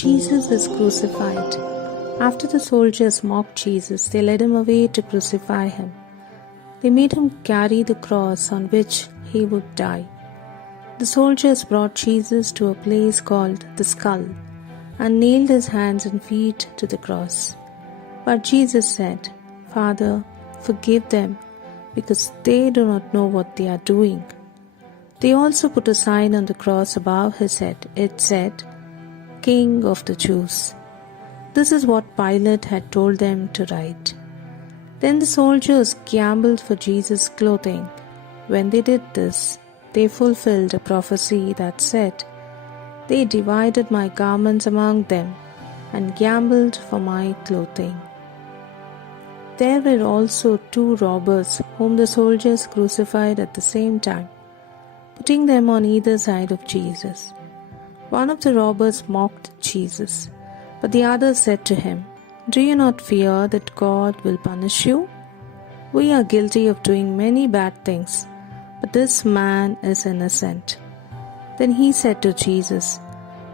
Jesus is crucified. After the soldiers mocked Jesus, they led him away to crucify him. They made him carry the cross on which he would die. The soldiers brought Jesus to a place called the Skull and nailed his hands and feet to the cross. But Jesus said, "Father, forgive them, because they do not know what they are doing." They also put a sign on the cross above his head. It said, "King of the Jews." This is what Pilate had told them to write. Then the soldiers gambled for Jesus' clothing. When they did this, they fulfilled a prophecy that said, "They divided my garments among them and gambled for my clothing." There were also 2 robbers whom the soldiers crucified at the same time, putting them on either side of Jesus. One of the robbers mocked Jesus, but the other said to him, "Do you not fear that God will punish you? We are guilty of doing many bad things, but this man is innocent." Then he said to Jesus,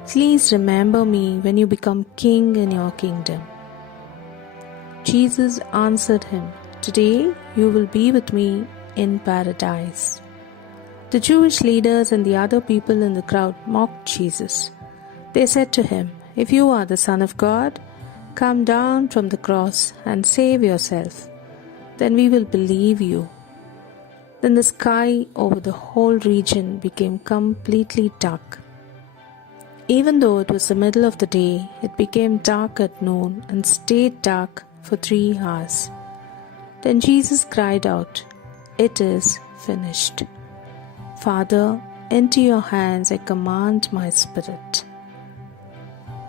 "Please remember me when you become king in your kingdom." Jesus answered him, "Today you will be with me in paradise." The Jewish leaders and the other people in the crowd mocked Jesus. They said to him, "If you are the Son of God, come down from the cross and save yourself. Then we will believe you." Then the sky over the whole region became completely dark. Even though it was the middle of the day, it became dark at noon and stayed dark for 3 hours. Then Jesus cried out, "It is finished. Father, into your hands I command my spirit."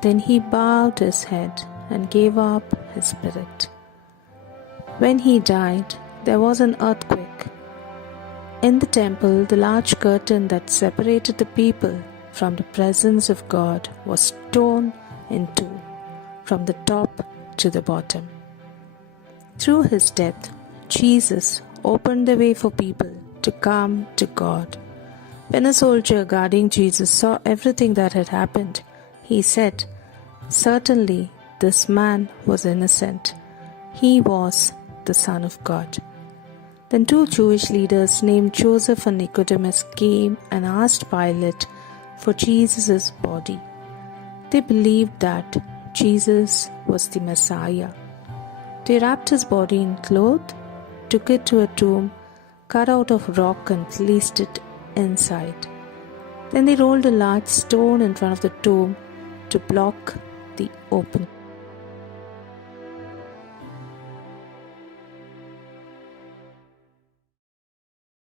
Then he bowed his head and gave up his spirit. When he died, there was an earthquake. In the temple, the large curtain that separated the people from the presence of God was torn in two, from the top to the bottom. Through his death, Jesus opened the way for people to come to God. When a soldier guarding Jesus saw everything that had happened, he said, "Certainly this man was innocent. He was the Son of God." Then 2 Jewish leaders named Joseph and Nicodemus came and asked Pilate for Jesus' body. They believed that Jesus was the Messiah. They wrapped his body in cloth, took it to a tomb cut out of rock and placed it inside. Then they rolled a large stone in front of the tomb to block the opening.